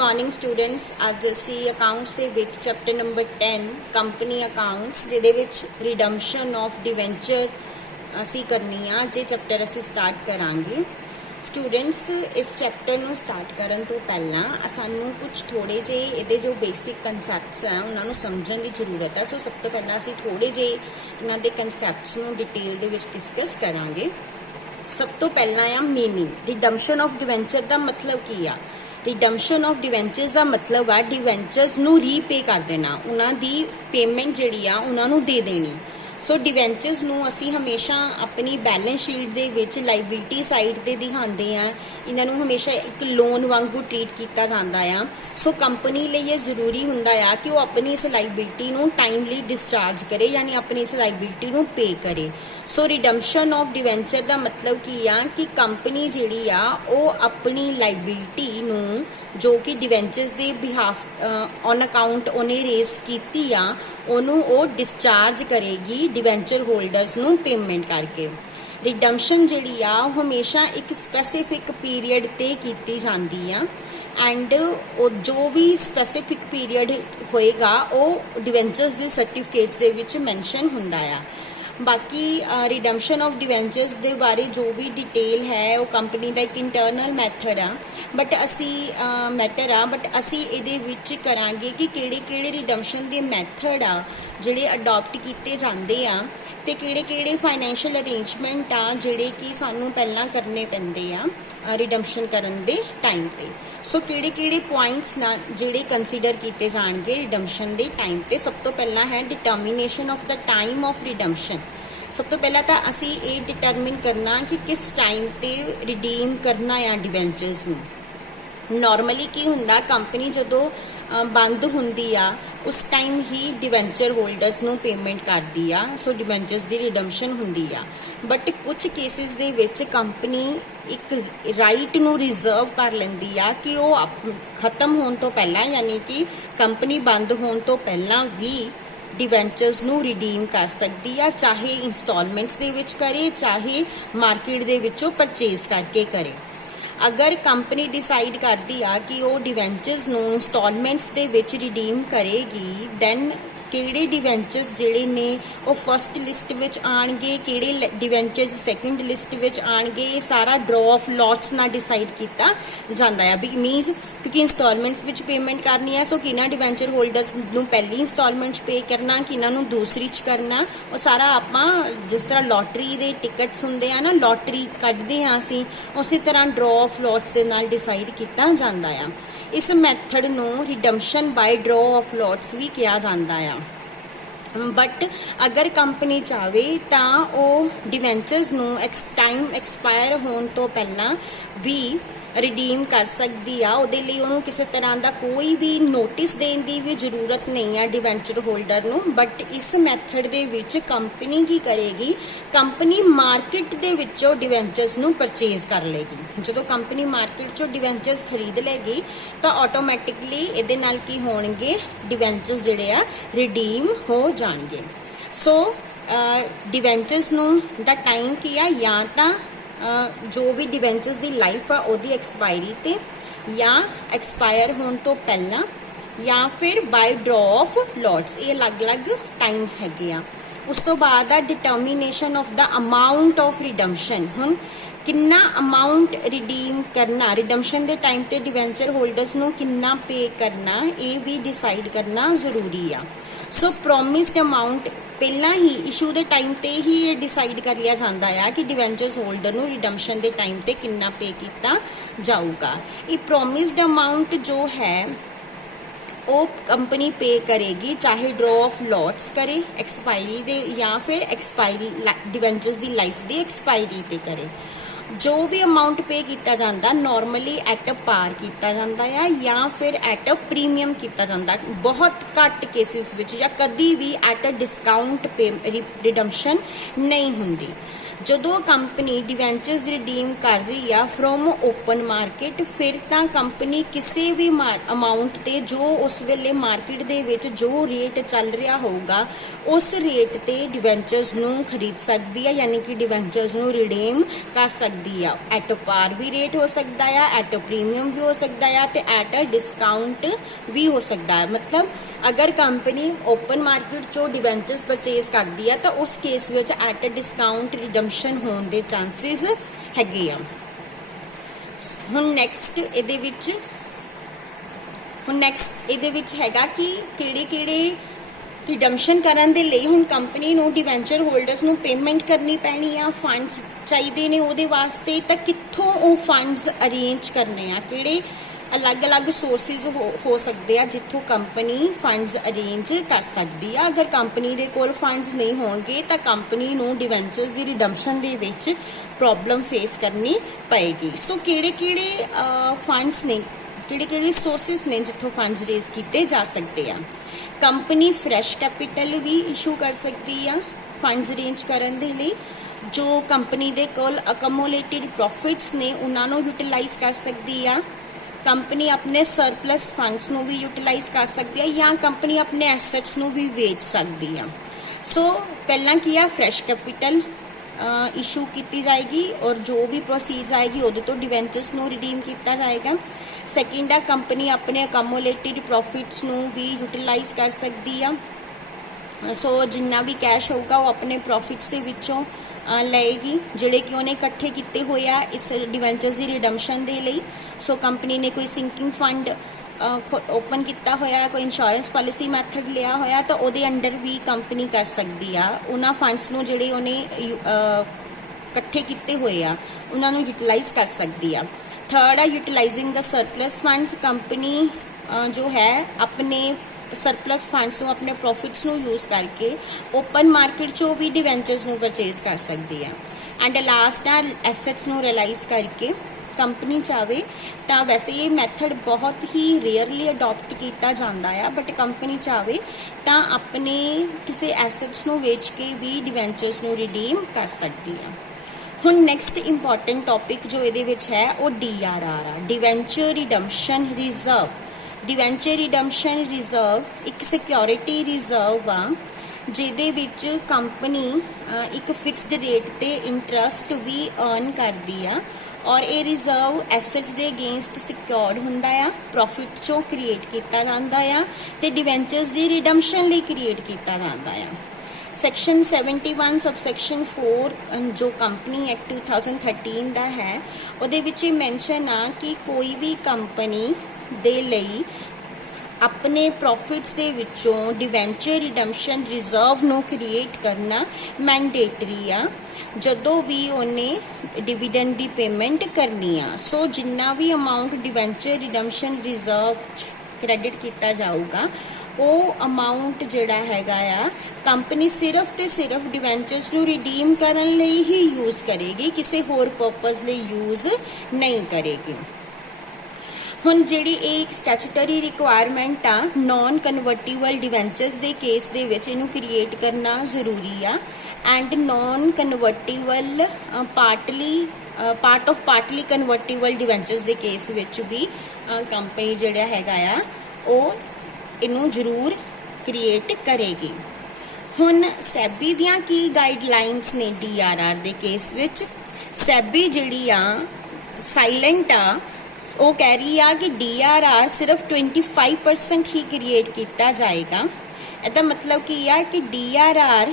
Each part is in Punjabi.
मॉर्निंग स्टूडेंट्स ਅੱਜ ਅਸੀਂ ਅਕਾਊਂਟਸ ਦੇ ਵਿੱਚ ਚੈਪਟਰ ਨੰਬਰ 10 ਕੰਪਨੀ ਅਕਾਊਂਟਸ ਜਿਹਦੇ ਵਿੱਚ ਰਿਡੰਪਸ਼ਨ ਆਫ ਡਿਵੈਂਚਰ ਅਸੀਂ ਕਰਨੀ ਆ। ਅੱਜ ਇਹ ਚੈਪਟਰ ਅਸੀਂ ਸਟਾਰਟ ਕਰਾਂਗੇ। ਸਟੂਡੈਂਟਸ ਇਸ ਚੈਪਟਰ ਨੂੰ ਸਟਾਰਟ ਕਰਨ ਤੋਂ ਪਹਿਲਾਂ ਸਾਨੂੰ ਕੁਝ ਥੋੜੇ ਜਿਹੇ ਇਹਦੇ ਜੋ ਬੇਸਿਕ ਕਨਸੈਪਟਸ ਆ ਉਹਨਾਂ ਨੂੰ ਸਮਝਣ ਦੀ ਜ਼ਰੂਰਤ ਹੈ। ਸੋ ਸਭ ਤੋਂ ਪਹਿਲਾਂ ਅਸੀਂ ਥੋੜੇ ਜਿਹੇ ਇਹਨਾਂ ਦੇ ਕਨਸੈਪਟਸ ਨੂੰ ਡਿਟੇਲ ਦੇ ਵਿੱਚ ਡਿਸਕਸ ਕਰਾਂਗੇ। ਸਭ ਤੋਂ ਪਹਿਲਾਂ ਆ ਮੀਨਿੰਗ। ਰਿਡੰਪਸ਼ਨ ਆਫ ਡਿਵੈਂਚਰ ਦਾ ਮਤਲਬ ਕੀ ਆ? रिडम्पशन ऑफ डिवेंचर्स का मतलब है डिवेंचर्स नू रीपे कर देना, उन्होंने पेमेंट जिहड़ी आ उन्होंने दे देनी। सो डिवेंचर्स नू असी हमेशा अपनी बैलेंस शीट दे विच लाइबिलिटी साइड ते दिखाते हैं। इन्हों हमेशा एक लोन वांगू ट्रीट किया जाता है। सो कंपनी लिए यह जरूरी हुंदा है कि वो अपनी इस लाइबिलिटी नू टाइमली डिस्चार्ज करे, यानी अपनी इस लाइबिलिटी नू पे करे। सो रिडम्पशन ऑफ डिवेंचर का मतलब की आ कि कंपनी जिहड़ी आ वो अपनी लाइबिलिटी नू जो कि डिवेंचर्स के बिहाफ ऑन अकाउंट उन्हें रेस की आ उन्होंने वो डिस्चार्ज करेगी डिवेंचर होल्डर्स नू पेमेंट करके। रिडम्पशन जिहड़ी आ हमेशा एक स्पैसीफिक पीरीयड ते कीती जाती आ एंड जो भी स्पैसीफिक पीरीयड होएगा वो डिवेंचर्स के सर्टिफिकेट्स दे विच मैंशन हुंदा आ। बाकी रिडम्पशन ऑफ डिवेंचर्स के बारे जो भी डिटेल है वो कंपनी का एक इंटरनल मैथड आ बट असी असी इहदे विच करांगे कि किहड़े रिडम्पशन के मैथड आ जिहड़े अडॉप्ट किए जाते आ ते किहड़े फाइनैशियल अरेंजमेंट आ जिहड़े कि सानू पहलां करने पैंदे आ रिडम्पशन करन दे टाइम ते। सो किहड़े पॉइंट्स ना जिहड़े कंसीडर किए जाएंगे रिडम्पशन के टाइम ते। सब तो पहला है determination of the time of redemption. सब तो पहला तो असी ये डिटरमिन करना कि किस टाइम ते रिडीम करना है डिवेंचर्स नू। नॉर्मली की हुंदा कंपनी जदों बंद हुंदी आ उस टाइम ही डिवेंचर होल्डर्स नू पेमेंट करदी आ। सो डिवेंचर्स दी रिडम्पशन हुंदी आ बट कुछ केसिस दे विच कंपनी एक राइट नू रिजर्व कर लैंदी आ कि वो खत्म होने तो पहला यानी कि कंपनी बंद होने तो पहला भी डिवेंचर्स नू रिडीम कर सकती है, चाहे इंस्टॉलमेंट्स दे विच करे चाहे मार्केट दे विचों परचेज करके करे। अगर कंपनी डिसाइड करती आ कि वो डिवेंचर्स नू इंस्टॉलमेंट्स दे विच रिडीम करेगी दैन किहड़े डिवेंचर्स जिहड़े ने वो फर्स्ट लिस्ट विच आणगे, किहड़े डिवेंचर्स सैकेंड लिस्ट विच आणगे, ये सारा ड्रॉ ऑफ लॉट्स नाल डिसाइड किया जाता है। भी मीनस क्योंकि इंस्टॉलमेंट्स विच पेमेंट करनी है सो किन्ना डिवेंचर होल्डर्स नू पहली इंस्टॉलमेंट पे करना, किन्ना नू दूसरी च करना, वो सारा आपां जिस तरह लॉटरी दे टिकट्स हुंदे आ ना, लॉटरी कड्डदे आ असीं उसी तरह ड्रॉ ऑफ लॉट्स दे नाल डिसाइड किया जाता है। इस मैथड नू redemption by draw of lots भी कहा जाता है। बट अगर कंपनी चाहे तो वो डिवेंचर्स नू टाइम एक्सपायर होने तो पहला भी रिडीम कर सकती आ। उहदे लई उहनूं किसी तरह का कोई भी नोटिस देने की भी जरूरत नहीं है डिवेंचर होल्डर नू। बट इस मैथड दे विच कंपनी की करेगी, कंपनी मार्केट दे विचों डिवेंचर्स नू परचेज कर लेगी। जदों कंपनी मार्केट चों डिवेंचर्स खरीद लेगी तो ऑटोमैटिकली इहदे नाल की होणगे डिवेंचर्स जिहड़े आ रिडीम हो जाणगे। सो डिवेंचर्स नू दा टाइम की आ या तां जो भी डिवेंचर्स की लाइफ आ उहदी एक्सपायरी ते या एक्सपायर होने तो पहला या फिर बाय ड्रॉ ऑफ लॉट्स, ये अलग अलग टाइम्स हैगे आ। उस तो बाद आ determination of the amount of redemption. हुण कितना अमाउंट रिडीम करना, रिडम्पशन के टाइम ते डिवेंचर होल्डर्स नू कितना पे करना ये भी डिसाइड करना जरूरी आ। सो प्रोमिस्ड अमाउंट पहला ही इशू के टाइम ते ही ये डिसाइड कर लिया जाता है कि डिवेंचर्स होल्डर नू रिडम्पशन के टाइम ते कितना पे किया जाऊगा। ये प्रोमिस्ड अमाउंट जो है वो कंपनी पे करेगी चाहे ड्रॉ ऑफ लॉट्स करे एक्सपायरी दे या फिर एक्सपायरी डिवेंचर्स की लाइफ की एक्सपायरी ते करे। जो भी अमाउंट पे किया जाता नॉर्मली एट अ पार किया जाता है या फिर एट अ प्रीमियम किया जाता है। बहुत घट केसिस विच या कदी भी एट अ डिस्काउंट पे रिडम्पशन नहीं हुंदी। ਜਦੋਂ ਕੰਪਨੀ ਡਿਵੈਂਚਰਸ ਰਿਡੀਮ ਕਰ ਰਹੀ ਆ ਫਰੋਮ ਓਪਨ ਮਾਰਕੀਟ, ਫਿਰ ਤਾਂ ਕੰਪਨੀ ਕਿਸੇ ਵੀ ਅਮਾਉਂਟ ਤੇ ਜੋ ਉਸ ਵੇਲੇ ਮਾਰਕੀਟ ਦੇ ਵਿੱਚ ਜੋ ਰੇਟ ਚੱਲ ਰਿਹਾ ਹੋਊਗਾ ਉਸ ਰੇਟ ਤੇ ਡਿਵੈਂਚਰਸ ਨੂੰ ਖਰੀਦ ਸਕਦੀ ਆ, ਯਾਨੀ ਕਿ ਡਿਵੈਂਚਰਸ ਨੂੰ ਰਿਡੀਮ ਕਰ ਸਕਦੀ ਆ। ਐਟ ਪਾਰ ਵੀ ਰੇਟ ਹੋ ਸਕਦਾ ਆ, ਐਟ ਪ੍ਰੀਮੀਅਮ ਵੀ ਹੋ ਸਕਦਾ ਆ ਤੇ ਐਟ ਡਿਸਕਾਊਂਟ ਵੀ ਹੋ ਸਕਦਾ ਹੈ। ਮਤਲਬ ਅਗਰ ਕੰਪਨੀ ਓਪਨ ਮਾਰਕੀਟ ਚੋਂ ਡਿਵੈਂਚਰਸ ਪਰਚੇਸ ਕਰਦੀ ਆ ਤਾਂ ਉਸ ਕੇਸ ਵਿੱਚ ਐਟ ਡਿਸਕਾਊਂਟ ਰਿਡਮਸ਼ਨ ਹੋਣ ਦੇ ਚਾਂਸਸ ਹੈਗੇ ਆ। ਹੁਣ ਨੈਕਸਟ ਇਹਦੇ ਵਿੱਚ ਹੈਗਾ ਕਿ ਕਿਹੜੇ ਰਿਡਮਸ਼ਨ ਕਰਨ ਦੇ ਲਈ ਹੁਣ ਕੰਪਨੀ ਨੂੰ ਡਿਵੈਂਚਰ ਹੋਲਡਰਸ ਨੂੰ ਪੇਮੈਂਟ ਕਰਨੀ ਪੈਣੀ ਆ, ਫੰਡਸ ਚਾਹੀਦੇ ਨੇ ਉਹਦੇ ਵਾਸਤੇ, ਤਾਂ ਕਿੱਥੋਂ ਉਹ ਫੰਡਸ ਅਰੇਂਜ ਕਰਨੇ ਆ, ਕਿਹੜੇ ਅਲੱਗ-ਅਲੱਗ ਸੋਰਸਿਸ ਹੋ ਸਕਦੇ ਆ ਜਿੱਥੋਂ ਕੰਪਨੀ ਫੰਡਸ ਅਰੇਂਜ ਕਰ ਸਕਦੀ ਆ। ਅਗਰ ਕੰਪਨੀ ਦੇ ਕੋਲ ਫੰਡਸ ਨਹੀਂ ਹੋਣਗੇ ਤਾਂ ਕੰਪਨੀ ਨੂੰ ਡਿਵੈਂਚਰਸ ਦੀ ਰਿਡਮਸ਼ਨ ਦੇ ਵਿੱਚ ਪ੍ਰੋਬਲਮ ਫੇਸ ਕਰਨੀ ਪਏਗੀ। ਸੋ ਕਿਹੜੇ ਫੰਡਸ ਨੇ, ਕਿਹੜੇ ਸੋਰਸਿਸ ਨੇ ਜਿੱਥੋਂ ਫੰਡਸ ਰੇਜ਼ ਕੀਤੇ ਜਾ ਸਕਦੇ ਆ। ਕੰਪਨੀ ਫਰੈਸ਼ ਕੈਪੀਟਲ ਵੀ ਇਸ਼ੂ ਕਰ ਸਕਦੀ ਆ ਫੰਡਸ ਅਰੇਂਜ ਕਰਨ ਦੇ ਲਈ। ਜੋ ਕੰਪਨੀ ਦੇ ਕੋਲ ਅਕਮੂਲੇਟਿਡ ਪ੍ਰੋਫਿਟਸ ਨੇ ਉਹਨਾਂ ਨੂੰ ਯੂਟਿਲਾਈਜ਼ ਕਰ ਸਕਦੀ ਆ। ਕੰਪਨੀ ਆਪਣੇ ਸਰਪਲਸ ਫੰਡਸ ਨੂੰ ਵੀ ਯੂਟਿਲਾਈਜ਼ ਕਰ ਸਕਦੀ ਹੈ ਜਾਂ ਕੰਪਨੀ ਆਪਣੇ ਐਸੈਟਸ ਨੂੰ ਵੀ ਵੇਚ ਸਕਦੀ ਆ। ਸੋ ਪਹਿਲਾਂ ਕੀ ਆ, ਫਰੈਸ਼ ਕੈਪੀਟਲ ਇਸ਼ੂ ਕੀਤੀ ਜਾਏਗੀ ਔਰ ਜੋ ਵੀ ਪ੍ਰੋਸੀਡਸ ਆਏਗੀ ਉਹਦੇ ਤੋਂ ਡਿਵੈਂਚਰਸ ਨੂੰ ਰਿਡੀਮ ਕੀਤਾ ਜਾਏਗਾ। ਸੈਕਿੰਡ ਆ, ਕੰਪਨੀ ਆਪਣੇ ਅਕਮੂਲੇਟਿਡ ਪ੍ਰੋਫਿਟਸ ਨੂੰ ਵੀ ਯੂਟਿਲਾਈਜ਼ ਕਰ ਸਕਦੀ ਆ। ਸੋ ਜਿੰਨਾ ਵੀ ਕੈਸ਼ ਹੋਊਗਾ ਉਹ ਆਪਣੇ ਪ੍ਰੋਫਿਟਸ ਦੇ ਵਿੱਚੋਂ ਲਏਗੀ ਜਿਹੜੇ ਕਿ ਉਹਨੇ ਇਕੱਠੇ ਕੀਤੇ ਹੋਏ ਆ ਇਸ ਡਿਵੈਂਚਰਸ ਦੀ ਰਿਡਮਸ਼ਨ ਦੇ ਲਈ। ਸੋ ਕੰਪਨੀ ਨੇ ਕੋਈ ਸਿੰਕਿੰਗ ਫੰਡ ਓਪਨ ਕੀਤਾ ਹੋਇਆ, ਕੋਈ ਇੰਸ਼ੋਰੈਂਸ ਪਾਲਿਸੀ ਮੈਥਡ ਲਿਆ ਹੋਇਆ ਤਾਂ ਉਹਦੇ ਅੰਡਰ ਵੀ ਕੰਪਨੀ ਕਰ ਸਕਦੀ ਆ ਉਹਨਾਂ ਫੰਡਸ ਨੂੰ ਜਿਹੜੇ ਉਹਨੇ ਇਕੱਠੇ ਕੀਤੇ ਹੋਏ ਆ ਉਹਨਾਂ ਨੂੰ ਯੂਟਿਲਾਈਜ਼ ਕਰ ਸਕਦੀ ਆ। ਥਰਡ ਆ, ਯੂਟਿਲਾਈਜ਼ਿੰਗ ਦਾ ਸਰਪਲਸ ਫੰਡਸ। ਕੰਪਨੀ ਜੋ ਹੈ ਆਪਣੇ ਸਰਪਲਸ ਫੰਡਸ ਨੂੰ, ਆਪਣੇ ਪ੍ਰੋਫਿਟਸ ਨੂੰ ਯੂਜ਼ ਕਰਕੇ ਓਪਨ ਮਾਰਕੀਟ ਚੋਂ ਵੀ ਡਿਵੈਂਚਰਸ ਨੂੰ ਪਰਚੇਜ਼ ਕਰ ਸਕਦੀ ਹੈ। ਐਂਡ ਲਾਸਟ ਆ, ਐਸੈਟਸ ਨੂੰ ਰਿਅਲਾਈਜ਼ ਕਰਕੇ ਕੰਪਨੀ ਚਾਵੇ ਤਾਂ, ਵੈਸੇ ਇਹ ਮੈਥਡ ਬਹੁਤ ਹੀ ਰੇਅਰਲੀ ਅਡਾਪਟ ਕੀਤਾ ਜਾਂਦਾ ਆ, ਬਟ ਕੰਪਨੀ ਚਾਵੇ ਤਾਂ ਆਪਣੇ ਕਿਸੇ ਐਸੈਟਸ ਨੂੰ ਵੇਚ ਕੇ ਵੀ ਡਿਵੈਂਚਰਸ ਨੂੰ ਰਿਡੀਮ ਕਰ ਸਕਦੀ ਆ। ਹੁਣ ਨੈਕਸਟ ਇੰਪੋਰਟੈਂਟ ਟੌਪਿਕ ਜੋ ਇਹਦੇ ਵਿੱਚ ਹੈ ਉਹ DRR ਆ, ਡਿਵੈਂਚਰ ਰਿਡਮਸ਼ਨ ਰਿਜ਼ਰਵ। ਡਿਵੈਂਚਰ ਰਿਡਮਸ਼ਨ ਰਿਜ਼ਰਵ ਇੱਕ ਸਿਕਿਉਰਿਟੀ ਰਿਜ਼ਰਵ ਆ ਜਿਹਦੇ ਵਿੱਚ ਕੰਪਨੀ ਇੱਕ ਫਿਕਸਡ ਰੇਟ ਤੇ ਇੰਟਰਸਟ ਵੀ ਅਰਨ ਕਰਦੀ ਆ ਔਰ ਇਹ ਰਿਜ਼ਰਵ ਐਸੈਟਸ ਦੇ ਅਗੇਂਸਟ ਸਿਕਿਉਰਡ ਹੁੰਦਾ ਆ, ਪ੍ਰੋਫਿਟ ਚੋਂ ਕ੍ਰੀਏਟ ਕੀਤਾ ਜਾਂਦਾ ਆ ਤੇ ਡਿਵੈਂਚਰਸ ਦੀ ਰਿਡਮਸ਼ਨ ਲਈ ਕ੍ਰੀਏਟ ਕੀਤਾ ਜਾਂਦਾ ਆ। ਸੈਕਸ਼ਨ 71 ਸਬਸੈਕਸ਼ਨ 4 ਜੋ ਕੰਪਨੀ ਐਕਟ 2013 ਦਾ ਹੈ ਉਹਦੇ ਵਿੱਚ ਇਹ ਮੈਂਸ਼ਨ ਆ ਕਿ ਕੋਈ ਵੀ ਕੰਪਨੀ ਦੇ ਲਈ ਆਪਣੇ ਪ੍ਰੋਫਿਟਸ ਦੇ ਵਿੱਚੋਂ ਡਿਵੈਂਚਰ ਰਿਡਮਸ਼ਨ ਰਿਜ਼ਰਵ ਨੂੰ ਕ੍ਰੀਏਟ ਕਰਨਾ ਮੈਂਡੇਟਰੀ ਆ ਜਦੋਂ ਵੀ ਉਹਨੇ ਡਿਵੀਡੈਂਡ ਦੀ ਪੇਮੈਂਟ ਕਰਨੀ ਆ। ਸੋ ਜਿੰਨਾ ਵੀ ਅਮਾਉਂਟ ਡਿਵੈਂਚਰ ਰਿਡਮਸ਼ਨ ਰਿਜ਼ਰਵ ਕ੍ਰੈਡਿਟ ਕੀਤਾ ਜਾਊਗਾ ਉਹ ਅਮਾਉਂਟ ਜਿਹੜਾ ਹੈਗਾ ਆ ਕੰਪਨੀ ਸਿਰਫ ਤੇ ਸਿਰਫ ਡਿਵੈਂਚਰਸ ਨੂੰ ਰਿਡੀਮ ਕਰਨ ਲਈ ਹੀ ਯੂਜ਼ ਕਰੇਗੀ, ਕਿਸੇ ਹੋਰ ਪਰਪਸ ਲਈ ਯੂਜ਼ ਨਹੀਂ ਕਰੇਗੀ। ਹੁਣ ਜਿਹੜੀ ਇਹ ਸਟੈਚੂਟਰੀ ਰਿਕੁਆਇਰਮੈਂਟ ਆ ਨਾਨ ਕਨਵਰਟੀਬਲ ਡਿਵੈਂਚਰਸ ਦੇ ਕੇਸ ਦੇ ਵਿੱਚ ਇਹਨੂੰ ਕ੍ਰੀਏਟ ਕਰਨਾ ਜ਼ਰੂਰੀ ਆ and naan convertible part of ਪਾਰਟਲੀ convertible ਡਿਵੈਂਚਰਸ ਦੇ ਕੇਸ ਵਿੱਚ ਵੀ ਕੰਪਨੀ ਜਿਹੜਾ ਹੈਗਾ ਆ ਉਹ ਇਹਨੂੰ ਜ਼ਰੂਰ ਕ੍ਰੀਏਟ ਕਰੇਗੀ। ਹੁਣ ਸੈਬੀ ਦੀਆਂ ਕੀ ਗਾਈਡਲਾਈਨਸ ਨੇ DRR ਦੇ ਕੇਸ ਵਿੱਚ? ਸੈਬੀ ਜਿਹੜੀ ਆ ਸਾਇਲੈਂਟ ਆ, ਉਹ ਕਹਿ ਰਹੀ ਆ ਕਿ DRR ਸਿਰਫ 25% ਹੀ ਕ੍ਰੀਏਟ ਕੀਤਾ ਜਾਏਗਾ। ਇਹਦਾ ਮਤਲਬ ਕੀ ਆ ਕਿ DRR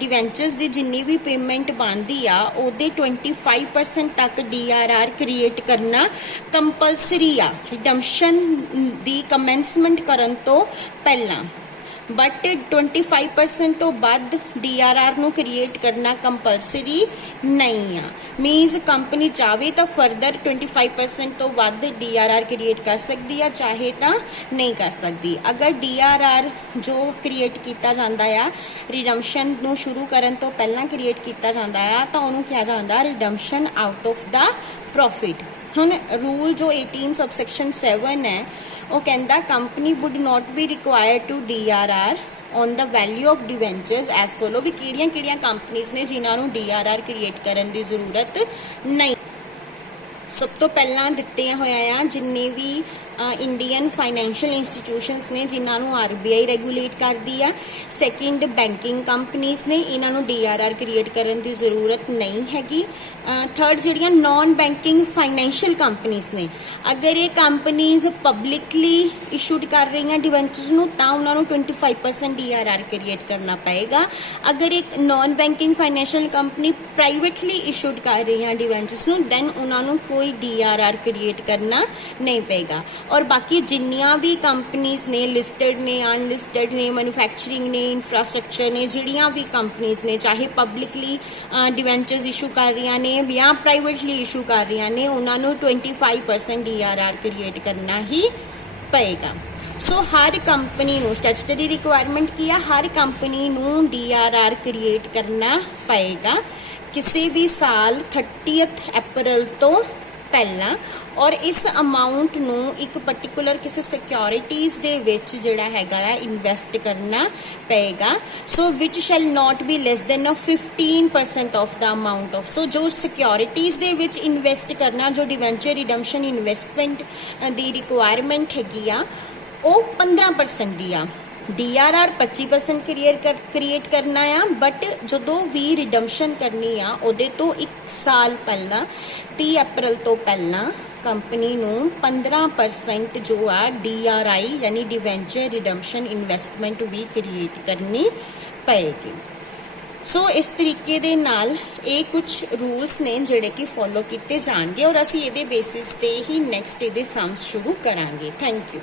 ਡਿਵੈਂਚਰਸ ਦੀ ਜਿੰਨੀ ਵੀ ਪੇਮੈਂਟ ਬਣਦੀ ਆ ਉਹਦੇ 25% ਤੱਕ DRR ਕ੍ਰੀਏਟ ਕਰਨਾ ਕੰਪਲਸਰੀ ਆ ਰਿਡਮਸ਼ਨ ਦੀ ਕਮੈਂਸਮੈਂਟ ਕਰਨ ਤੋਂ ਪਹਿਲਾਂ। ਬਟ 25% ਤੋਂ ਵੱਧ DRR ਨੂੰ ਕ੍ਰੀਏਟ ਕਰਨਾ ਕੰਪਲਸਰੀ ਨਹੀਂ ਆ। ਮੀਨਸ ਕੰਪਨੀ ਚਾਹੇ ਤਾਂ ਫਰਦਰ 25% ਤੋਂ ਵੱਧ DRR ਕ੍ਰੀਏਟ ਕਰ ਸਕਦੀ ਆ, ਚਾਹੇ ਤਾਂ ਨਹੀਂ ਕਰ ਸਕਦੀ। ਅਗਰ DRR ਜੋ ਕ੍ਰੀਏਟ ਕੀਤਾ ਜਾਂਦਾ ਆ ਰਿਡਮਸ਼ਨ ਨੂੰ ਸ਼ੁਰੂ ਕਰਨ ਤੋਂ ਪਹਿਲਾਂ ਕ੍ਰੀਏਟ ਕੀਤਾ ਜਾਂਦਾ ਆ ਤਾਂ ਉਹਨੂੰ ਕਿਹਾ ਜਾਂਦਾ redemption out of the profit. ਹੁਣ ਰੂਲ ਜੋ 18 ਸਬਸੈਕਸ਼ਨ 7 ਹੈ ਉਹ ਕਹਿੰਦਾ company would not be required to DRR on the value of debentures as follow, ਵੀ ਕਿਹੜੀਆਂ ਕੰਪਨੀਆਂ ਨੇ ਜਿਨ੍ਹਾਂ ਨੂੰ DRR ਕ੍ਰੀਏਟ ਕਰਨ ਦੀ ਜ਼ਰੂਰਤ ਨਹੀਂ। ਸਭ ਤੋਂ ਪਹਿਲਾਂ ਦਿੱਤੇ ਹੋਇਆ ਆ ਜਿੰਨੇ ਵੀ ਇੰਡੀਅਨ ਫਾਈਨੈਂਸ਼ੀਅਲ ਇੰਸਟੀਟਿਊਸ਼ਨਸ ਨੇ ਜਿਨ੍ਹਾਂ ਨੂੰ RBI ਰੈਗੂਲੇਟ ਕਰਦੀ ਆ। ਸੈਕਿੰਡ, ਬੈਂਕਿੰਗ ਕੰਪਨੀਆਂ ਨੇ, ਇਹਨਾਂ ਨੂੰ DRR ਕ੍ਰੀਏਟ ਕਰਨ ਦੀ ਜ਼ਰੂਰਤ ਨਹੀਂ ਹੈਗੀ। ਥਰਡ, ਜਿਹੜੀਆਂ ਨਾਨ ਬੈਂਕਿੰਗ ਫਾਈਨੈਂਸ਼ੀਅਲ ਕੰਪਨੀਆਂ ਨੇ, ਅਗਰ ਇਹ ਕੰਪਨੀਆਂ ਪਬਲਿਕਲੀ ਇਸ਼ੂਡ ਕਰ ਰਹੀਆਂ ਡਿਵੈਂਚਰਸ ਨੂੰ ਤਾਂ ਉਹਨਾਂ ਨੂੰ 25% DRR ਕ੍ਰੀਏਟ ਕਰਨਾ ਪਏਗਾ। ਅਗਰ ਇੱਕ non banking financial company privately issued ਕਰ ਰਹੀਆਂ ਡਿਵੈਂਚਰਸ ਨੂੰ ਦੈਨ ਉਹਨਾਂ ਨੂੰ ਕੋਈ DRR ਕ੍ਰੀਏਟ ਕਰਨਾ ਨਹੀਂ ਪਏਗਾ। ਔਰ ਬਾਕੀ ਜਿੰਨੀਆਂ ਵੀ ਕੰਪਨੀਆਂ ਨੇ, ਲਿਸਟਡ ਨੇ, ਅਨਲਿਸਟਡ ਨੇ, ਮੈਨੂਫੈਕਚਰਿੰਗ ਨੇ, ਇਨਫਰਾਸਟ੍ਰਕਚਰ ਨੇ, ਜਿਹੜੀਆਂ ਵੀ ਕੰਪਨੀਆਂ ਨੇ ਚਾਹੇ ਪਬਲਿਕਲੀ ਡਿਵੈਂਚਰਸ ਇਸ਼ੂ ਕਰ ਰਹੀਆਂ ਨੇ ਜਾਂ ਪ੍ਰਾਈਵੇਟਲੀ ਇਸ਼ੂ ਕਰ ਰਹੀਆਂ ਨੇ, ਉਹਨਾਂ ਨੂੰ 25% DRR ਕ੍ਰੀਏਟ ਕਰਨਾ ਹੀ ਪਏਗਾ। ਸੋ ਹਰ ਕੰਪਨੀ ਨੂੰ ਸਟੈਚੂਟਰੀ ਰਿਕੁਆਇਰਮੈਂਟ ਕੀ ਆ, ਹਰ ਕੰਪਨੀ ਨੂੰ DRR ਕ੍ਰੀਏਟ ਕਰਨਾ ਪਏਗਾ ਕਿਸੇ ਵੀ ਸਾਲ 30 ਅਪ੍ਰੈਲ ਤੋਂ ਪਹਿਲਾਂ। ਔਰ ਇਸ ਅਮਾਉਂਟ ਨੂੰ ਇੱਕ ਪਾਰਟਿਕੂਲਰ ਕਿਸੇ ਸਿਕਿਉਰਿਟੀਜ਼ ਦੇ ਵਿੱਚ ਜਿਹੜਾ ਹੈਗਾ ਆ ਇਨਵੈਸਟ ਕਰਨਾ ਪਏਗਾ। So which shall not be less than 15% of the amount of, so ਜੋ ਸਿਕਿਉਰਿਟੀਜ਼ ਦੇ ਵਿੱਚ ਇਨਵੈਸਟ ਕਰਨਾ, ਜੋ ਡਿਵੈਂਚਰ ਰਿਡਮਸ਼ਨ ਇਨਵੈਸਟਮੈਂਟ ਦੀ ਰਿਕੁਆਇਰਮੈਂਟ ਹੈਗੀ ਆ ਉਹ 15% ਦੀ ਆ। DRR 25% ਕ੍ਰੀਏਟ ਕਰਨਾ ਆ, ਬਟ ਜਦੋਂ ਵੀ ਰਿਡਮਸ਼ਨ ਕਰਨੀ ਆ ਉਹਦੇ ਤੋਂ 1 ਸਾਲ ਪਹਿਲਾਂ 30 ਅਪ੍ਰੈਲ ਤੋਂ ਪਹਿਲਾਂ ਕੰਪਨੀ ਨੂੰ 15% ਜੋ ਆ DRI ਯਾਨੀ ਡਿਵੈਂਚਰ ਰਿਡਮਸ਼ਨ ਇਨਵੈਸਟਮੈਂਟ ਵੀ ਕ੍ਰੀਏਟ ਕਰਨੀ ਪਏਗੀ। ਸੋ ਇਸ ਤਰੀਕੇ ਦੇ ਨਾਲ ਇਹ ਕੁਝ ਰੂਲਸ ਨੇ ਜਿਹੜੇ ਕਿ ਫੋਲੋ ਕੀਤੇ ਜਾਣਗੇ ਔਰ ਅਸੀਂ ਇਹਦੇ ਬੇਸਿਸ ਤੇ ਹੀ ਨੈਕਸਟ ਇਹਦੇ ਸਮਸ ਸ਼ੁਰੂ ਕਰਾਂਗੇ। Thank you.